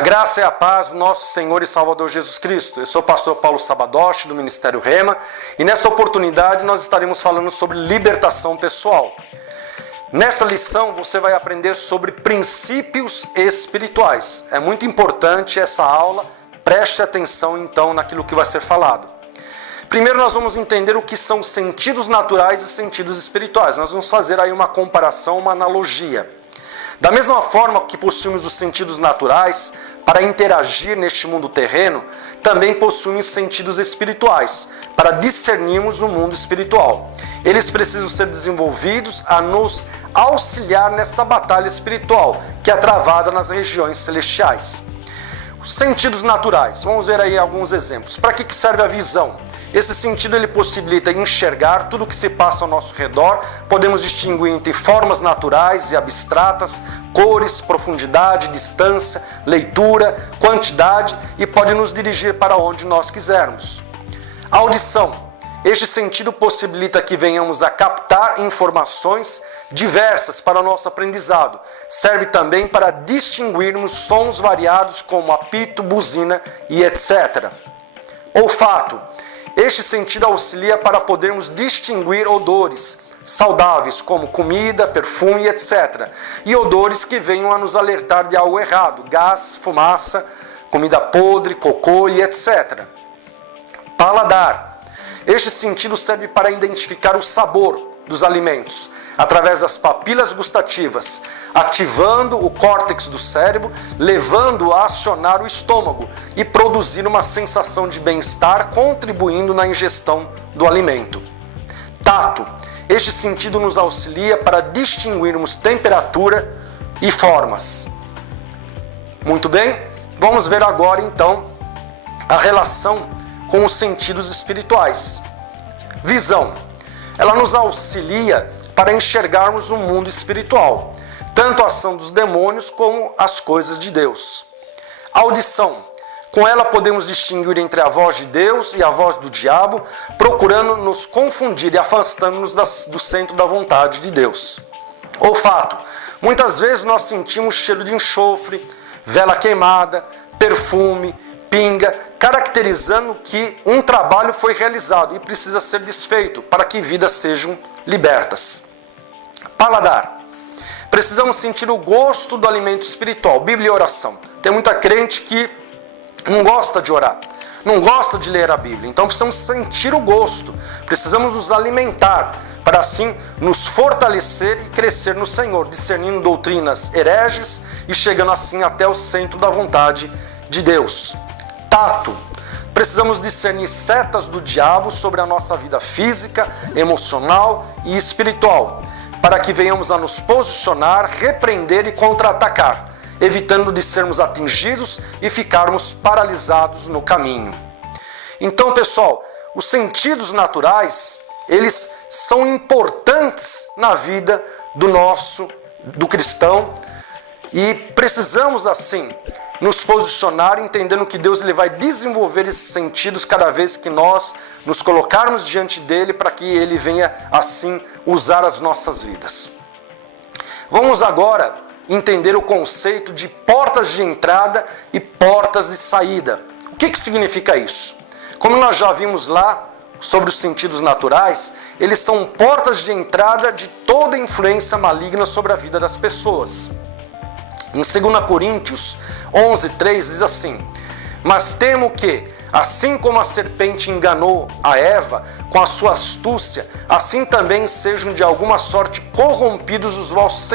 A graça e a paz do nosso Senhor e Salvador Jesus Cristo. Eu sou o pastor Paulo Sabadoshi, do Ministério Rema, e nesta oportunidade nós estaremos falando sobre libertação pessoal. Nessa lição você vai aprender sobre princípios espirituais. É muito importante essa aula, preste atenção então naquilo que vai ser falado. Primeiro nós vamos entender o que são sentidos naturais e sentidos espirituais. Nós vamos fazer aí uma comparação, uma analogia. Da mesma forma que possuímos os sentidos naturais para interagir neste mundo terreno, também possuímos sentidos espirituais para discernirmos o mundo espiritual. Eles precisam ser desenvolvidos a nos auxiliar nesta batalha espiritual que é travada nas regiões celestiais. Os sentidos naturais, vamos ver aí alguns exemplos. Para que serve a visão? Esse sentido ele possibilita enxergar tudo o que se passa ao nosso redor. Podemos distinguir entre formas naturais e abstratas, cores, profundidade, distância, leitura, quantidade e pode nos dirigir para onde nós quisermos. Audição. Este sentido possibilita que venhamos a captar informações diversas para o nosso aprendizado. Serve também para distinguirmos sons variados como apito, buzina e etc. Olfato. Este sentido auxilia para podermos distinguir odores saudáveis, como comida, perfume, etc. E odores que venham a nos alertar de algo errado, gás, fumaça, comida podre, cocô e etc. Paladar. Este sentido serve para identificar o sabor dos alimentos, através das papilas gustativas, ativando o córtex do cérebro, levando a acionar o estômago e produzir uma sensação de bem-estar, contribuindo na ingestão do alimento. Tato. Este sentido nos auxilia para distinguirmos temperatura e formas. Muito bem, vamos ver agora então a relação com os sentidos espirituais. Visão. Ela nos auxilia para enxergarmos o mundo espiritual, tanto a ação dos demônios como as coisas de Deus. Audição. Com ela podemos distinguir entre a voz de Deus e a voz do diabo, procurando nos confundir e afastando-nos do centro da vontade de Deus. Olfato. Muitas vezes nós sentimos cheiro de enxofre, vela queimada, perfume, pinga, caracterizando que um trabalho foi realizado e precisa ser desfeito para que vidas sejam libertas. Paladar. Precisamos sentir o gosto do alimento espiritual, Bíblia e oração. Tem muita crente que não gosta de orar, não gosta de ler a Bíblia. Então precisamos sentir o gosto, precisamos nos alimentar para assim nos fortalecer e crescer no Senhor, discernindo doutrinas hereges e chegando assim até o centro da vontade de Deus. Tato. Precisamos discernir setas do diabo sobre a nossa vida física, emocional e espiritual, para que venhamos a nos posicionar, repreender e contra-atacar, evitando de sermos atingidos e ficarmos paralisados no caminho. Então, pessoal, os sentidos naturais, eles são importantes na vida do cristão e precisamos, assim, nos posicionar entendendo que Deus ele vai desenvolver esses sentidos cada vez que nós nos colocarmos diante dele para que ele venha assim usar as nossas vidas. Vamos agora entender o conceito de portas de entrada e portas de saída. O que significa isso? Como nós já vimos lá sobre os sentidos naturais, eles são portas de entrada de toda influência maligna sobre a vida das pessoas. Em 2 Coríntios 11:3 diz assim: mas temo que, assim como a serpente enganou a Eva com a sua astúcia, assim também sejam de alguma sorte corrompidos os vossos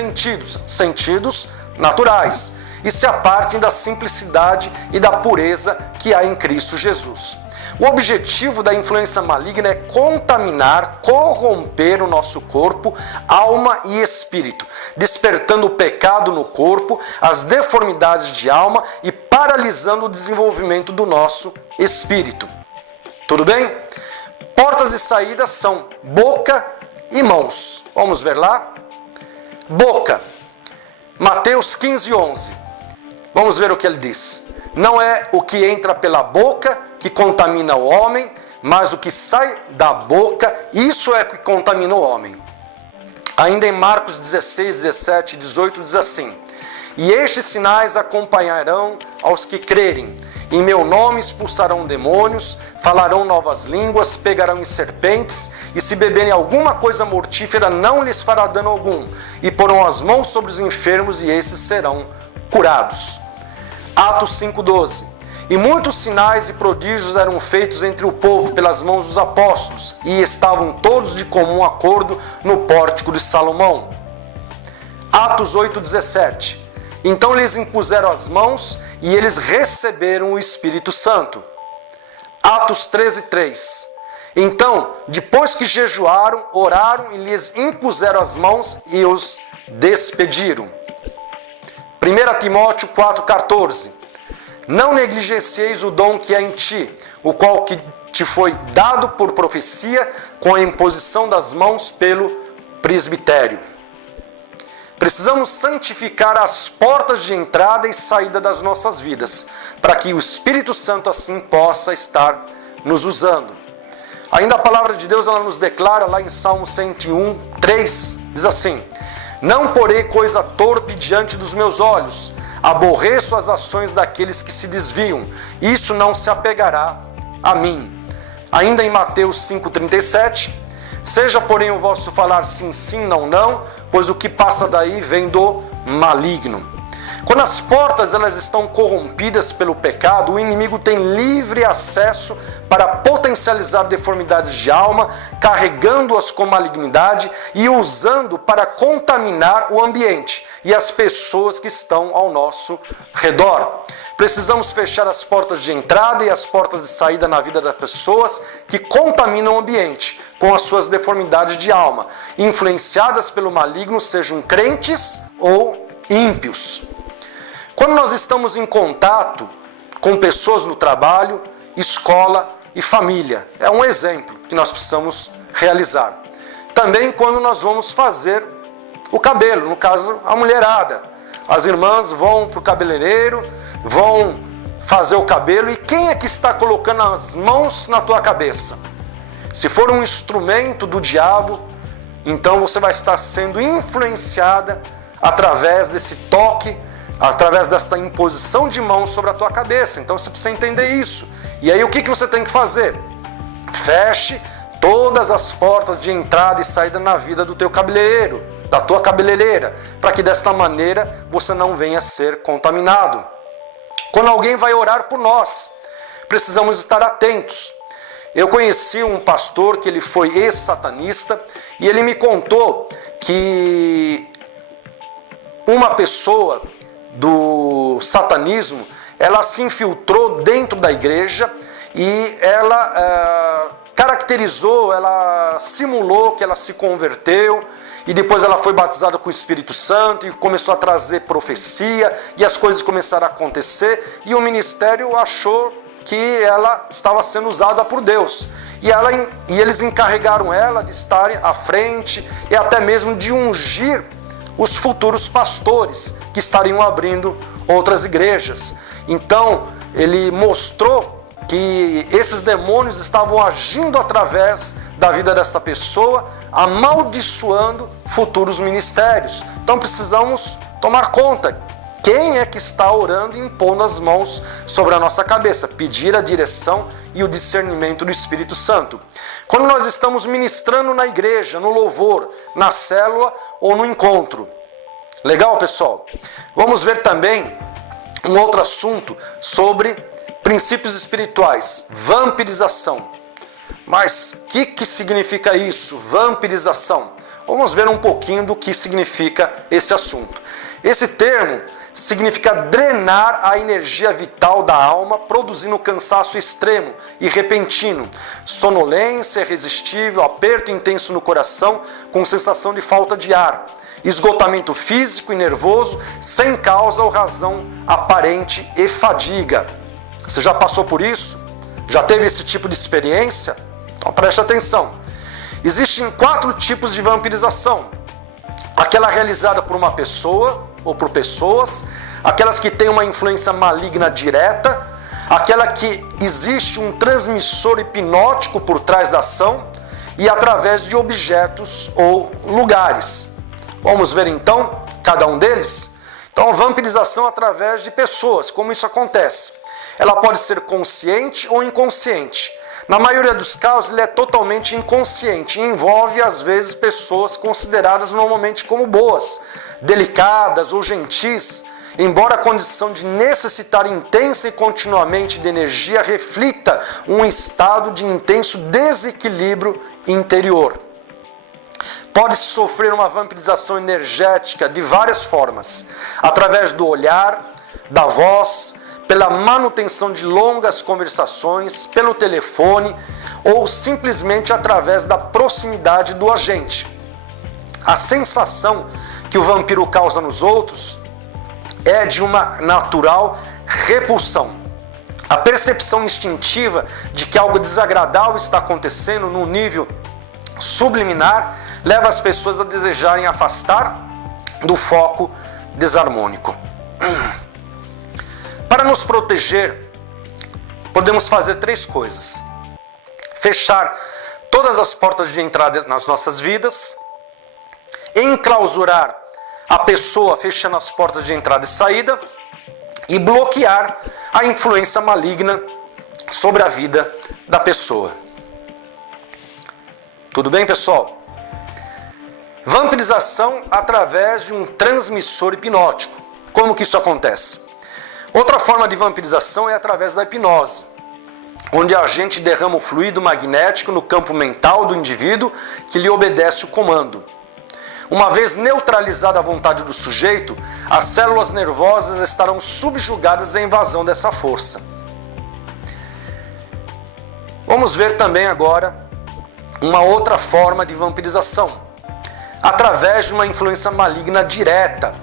sentidos naturais, e se apartem da simplicidade e da pureza que há em Cristo Jesus. O objetivo da influência maligna é contaminar, corromper o nosso corpo, alma e espírito, despertando o pecado no corpo, as deformidades de alma e paralisando o desenvolvimento do nosso espírito. Tudo bem? Portas de saída são boca e mãos. Vamos ver lá? Boca. Mateus 15:11. Vamos ver o que ele diz. Não é o que entra pela boca que contamina o homem, mas o que sai da boca, isso é que contamina o homem. Ainda em Marcos 16, 17 e 18 diz assim: E estes sinais acompanharão aos que crerem. Em meu nome expulsarão demônios, falarão novas línguas, pegarão em serpentes, e se beberem alguma coisa mortífera não lhes fará dano algum, e porão as mãos sobre os enfermos e esses serão curados. Atos 5:12. E muitos sinais e prodígios eram feitos entre o povo pelas mãos dos apóstolos, e estavam todos de comum acordo no pórtico de Salomão. Atos 8:17. Então lhes impuseram as mãos e eles receberam o Espírito Santo. Atos 13:3. Então, depois que jejuaram, oraram e lhes impuseram as mãos e os despediram. 1 Timóteo 4:14. Não negligencieis o dom que há em ti, o qual que te foi dado por profecia, com a imposição das mãos pelo presbitério. Precisamos santificar as portas de entrada e saída das nossas vidas, para que o Espírito Santo assim possa estar nos usando. Ainda a palavra de Deus ela nos declara lá em Salmo 101:3, diz assim: Não porei coisa torpe diante dos meus olhos, aborreço as ações daqueles que se desviam, isso não se apegará a mim. Ainda em Mateus 5:37, seja porém o vosso falar sim, sim, não, não, pois o que passa daí vem do maligno. Quando as portas elas estão corrompidas pelo pecado, o inimigo tem livre acesso para potencializar deformidades de alma, carregando-as com malignidade e usando para contaminar o ambiente e as pessoas que estão ao nosso redor. Precisamos fechar as portas de entrada e as portas de saída na vida das pessoas que contaminam o ambiente com as suas deformidades de alma, influenciadas pelo maligno, sejam crentes ou ímpios. Quando nós estamos em contato com pessoas no trabalho, escola e família, é um exemplo que nós precisamos realizar. Também quando nós vamos fazer o cabelo, no caso a mulherada. As irmãs vão para o cabeleireiro, vão fazer o cabelo, e quem é que está colocando as mãos na tua cabeça? Se for um instrumento do diabo, então você vai estar sendo influenciada através desse toque, através desta imposição de mãos sobre a tua cabeça. Então você precisa entender isso. E aí o que você tem que fazer? Feche todas as portas de entrada e saída na vida do teu cabeleireiro, da tua cabeleireira, para que desta maneira você não venha a ser contaminado. Quando alguém vai orar por nós, precisamos estar atentos. Eu conheci um pastor que ele foi ex-satanista e ele me contou que uma pessoa do satanismo, ela se infiltrou dentro da igreja e ela caracterizou, ela simulou que ela se converteu, e depois ela foi batizada com o Espírito Santo e começou a trazer profecia, e as coisas começaram a acontecer, e o ministério achou que ela estava sendo usada por Deus. E eles encarregaram ela de estar à frente e até mesmo de ungir os futuros pastores que estariam abrindo outras igrejas. Então, ele mostrou que esses demônios estavam agindo através da vida desta pessoa, amaldiçoando futuros ministérios. Então precisamos tomar conta. Quem é que está orando e impondo as mãos sobre a nossa cabeça? Pedir a direção e o discernimento do Espírito Santo. Quando nós estamos ministrando na igreja, no louvor, na célula ou no encontro. Legal, pessoal? Vamos ver também um outro assunto sobre princípios espirituais, vampirização. Mas o que significa isso, vampirização? Vamos ver um pouquinho do que significa esse assunto. Esse termo significa drenar a energia vital da alma, produzindo cansaço extremo e repentino, sonolência irresistível, aperto intenso no coração, com sensação de falta de ar, esgotamento físico e nervoso, sem causa ou razão aparente e fadiga. Você já passou por isso? Já teve esse tipo de experiência? Então preste atenção. Existem 4 tipos de vampirização. Aquela realizada por uma pessoa ou por pessoas, aquelas que têm uma influência maligna direta, aquela que existe um transmissor hipnótico por trás da ação e através de objetos ou lugares. Vamos ver então cada um deles? Então, a vampirização através de pessoas, como isso acontece? Ela pode ser consciente ou inconsciente. Na maioria dos casos, ele é totalmente inconsciente e envolve, às vezes, pessoas consideradas normalmente como boas, delicadas ou gentis, embora a condição de necessitar intensa e continuamente de energia reflita um estado de intenso desequilíbrio interior. Pode-se sofrer uma vampirização energética de várias formas, através do olhar, da voz, pela manutenção de longas conversações, pelo telefone ou simplesmente através da proximidade do agente. A sensação que o vampiro causa nos outros é de uma natural repulsão. A percepção instintiva de que algo desagradável está acontecendo num nível subliminar leva as pessoas a desejarem afastar do foco desarmônico. Para nos proteger, podemos fazer 3 coisas. Fechar todas as portas de entrada nas nossas vidas, enclausurar a pessoa fechando as portas de entrada e saída e bloquear a influência maligna sobre a vida da pessoa. Tudo bem, pessoal? Vampirização através de um transmissor hipnótico. Como que isso acontece? Outra forma de vampirização é através da hipnose, onde a gente derrama o fluido magnético no campo mental do indivíduo que lhe obedece o comando. Uma vez neutralizada a vontade do sujeito, as células nervosas estarão subjugadas à invasão dessa força. Vamos ver também agora uma outra forma de vampirização, através de uma influência maligna direta.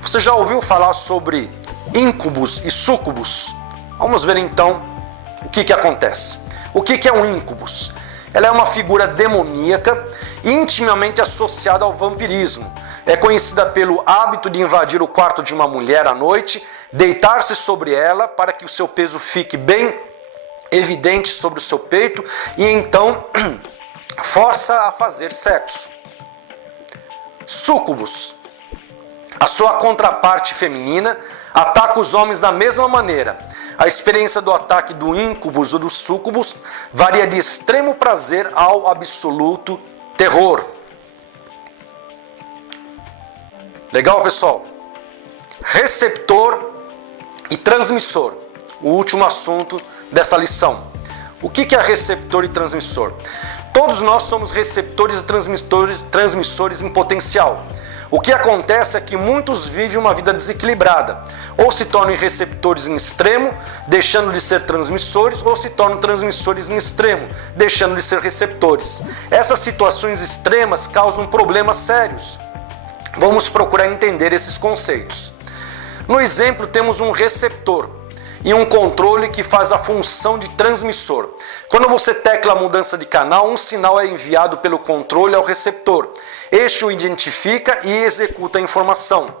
Você já ouviu falar sobre íncubos e súcubos? Vamos ver então o que acontece. O que é um íncubus? Ela é uma figura demoníaca intimamente associada ao vampirismo. É conhecida pelo hábito de invadir o quarto de uma mulher à noite, deitar-se sobre ela para que o seu peso fique bem evidente sobre o seu peito e então força a fazer sexo. Súcubus, a sua contraparte feminina, ataca os homens da mesma maneira. A experiência do ataque do íncubus ou do súcubus varia de extremo prazer ao absoluto terror. Legal, pessoal? Receptor e transmissor. O último assunto dessa lição. O que é receptor e transmissor? Todos nós somos receptores e transmissores em potencial. O que acontece é que muitos vivem uma vida desequilibrada, ou se tornam receptores em extremo, deixando de ser transmissores, ou se tornam transmissores em extremo, deixando de ser receptores. Essas situações extremas causam problemas sérios. Vamos procurar entender esses conceitos. No exemplo, temos um receptor e um controle que faz a função de transmissor. Quando você tecla a mudança de canal, um sinal é enviado pelo controle ao receptor. Este o identifica e executa a informação.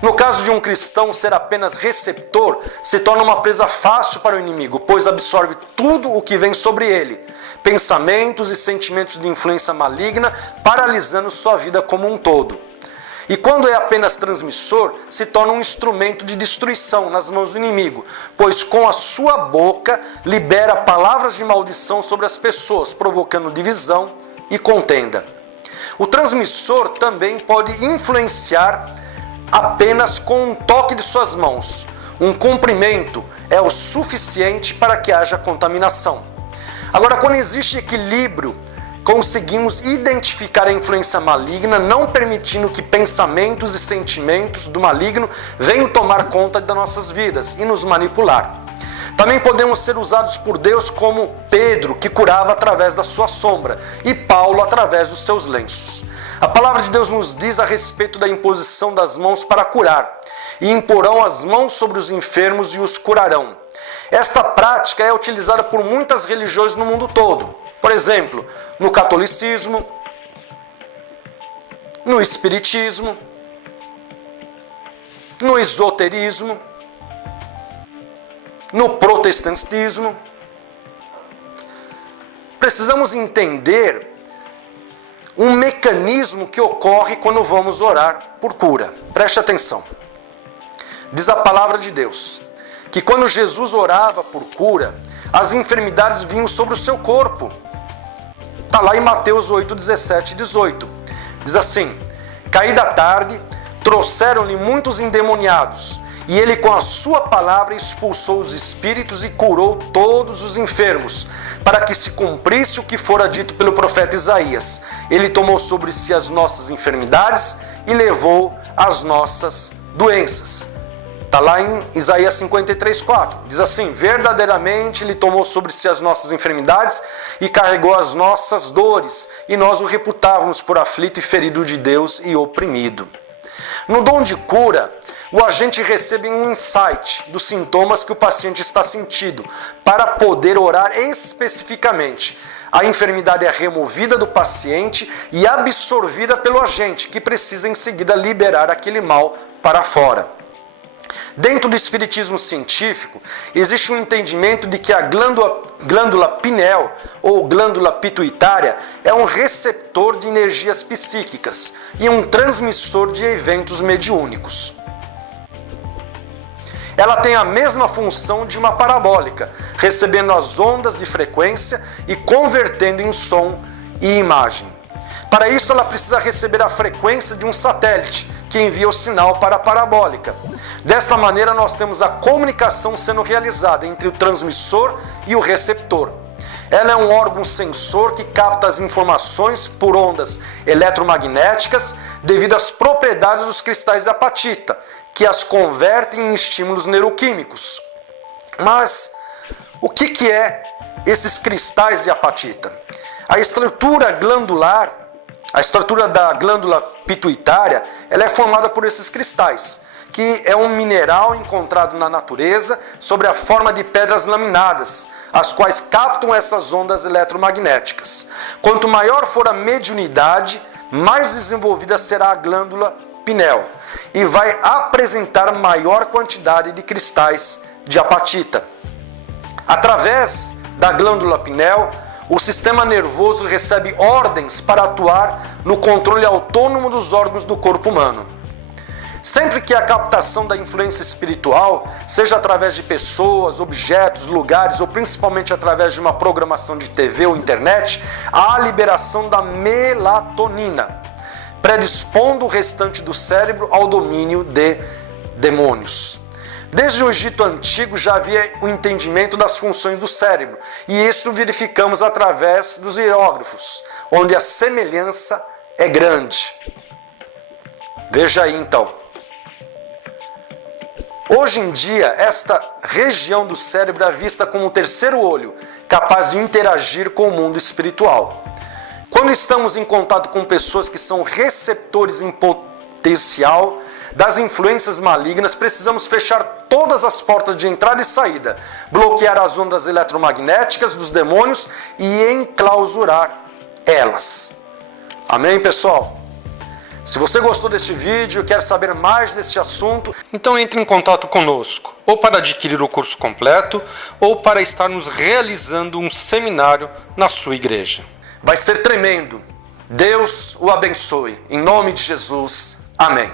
No caso de um cristão ser apenas receptor, se torna uma presa fácil para o inimigo, pois absorve tudo o que vem sobre ele, pensamentos e sentimentos de influência maligna, paralisando sua vida como um todo. E quando é apenas transmissor, se torna um instrumento de destruição nas mãos do inimigo, pois com a sua boca libera palavras de maldição sobre as pessoas, provocando divisão e contenda. O transmissor também pode influenciar apenas com um toque de suas mãos. Um cumprimento é o suficiente para que haja contaminação. Agora, quando existe equilíbrio, conseguimos identificar a influência maligna, não permitindo que pensamentos e sentimentos do maligno venham tomar conta das nossas vidas e nos manipular. Também podemos ser usados por Deus como Pedro, que curava através da sua sombra, e Paulo através dos seus lenços. A palavra de Deus nos diz a respeito da imposição das mãos para curar, e imporão as mãos sobre os enfermos e os curarão. Esta prática é utilizada por muitas religiões no mundo todo. Por exemplo, no catolicismo, no espiritismo, no esoterismo, no protestantismo. Precisamos entender um mecanismo que ocorre quando vamos orar por cura. Preste atenção. diz a palavra de Deus, que quando Jesus orava por cura, as enfermidades vinham sobre o seu corpo. Está lá em Mateus 8, 17 e 18. Diz assim: caída a tarde, trouxeram-lhe muitos endemoniados, e ele com a sua palavra expulsou os espíritos e curou todos os enfermos, para que se cumprisse o que fora dito pelo profeta Isaías. Ele tomou sobre si as nossas enfermidades e levou as nossas doenças. Está lá em Isaías 53, 4. Diz assim: verdadeiramente ele tomou sobre si as nossas enfermidades e carregou as nossas dores, e nós o reputávamos por aflito e ferido de Deus e oprimido. No dom de cura, o agente recebe um insight dos sintomas que o paciente está sentindo, para poder orar especificamente. A enfermidade é removida do paciente e absorvida pelo agente, que precisa em seguida liberar aquele mal para fora. Dentro do espiritismo científico, existe um entendimento de que a glândula pineal ou glândula pituitária é um receptor de energias psíquicas e um transmissor de eventos mediúnicos. Ela tem a mesma função de uma parabólica, recebendo as ondas de frequência e convertendo em som e imagem. Para isso, ela precisa receber a frequência de um satélite, que envia o sinal para a parabólica. Desta maneira, nós temos a comunicação sendo realizada entre o transmissor e o receptor. Ela é um órgão sensor que capta as informações por ondas eletromagnéticas devido às propriedades dos cristais de apatita, que as convertem em estímulos neuroquímicos. Mas o que é esses cristais de apatita? A estrutura glandular, a estrutura da glândula pituitária, ela é formada por esses cristais, que é um mineral encontrado na natureza sob a forma de pedras laminadas, as quais captam essas ondas eletromagnéticas. Quanto maior for a mediunidade, mais desenvolvida será a glândula pineal e vai apresentar maior quantidade de cristais de apatita. Através da glândula pineal, o sistema nervoso recebe ordens para atuar no controle autônomo dos órgãos do corpo humano. Sempre que a captação da influência espiritual, seja através de pessoas, objetos, lugares ou principalmente através de uma programação de TV ou internet, há a liberação da melatonina, predispondo o restante do cérebro ao domínio de demônios. Desde o Egito Antigo já havia o entendimento das funções do cérebro, e isso verificamos através dos hieróglifos, onde a semelhança é grande. Veja aí então. Hoje em dia, esta região do cérebro é vista como o terceiro olho, capaz de interagir com o mundo espiritual. Quando estamos em contato com pessoas que são receptores em potencial das influências malignas, precisamos fechar todas as portas de entrada e saída, bloquear as ondas eletromagnéticas dos demônios e enclausurar elas. Amém, pessoal? Se você gostou deste vídeo e quer saber mais deste assunto, então entre em contato conosco, ou para adquirir o curso completo, ou para estarmos realizando um seminário na sua igreja. Vai ser tremendo. Deus o abençoe. Em nome de Jesus. Amém.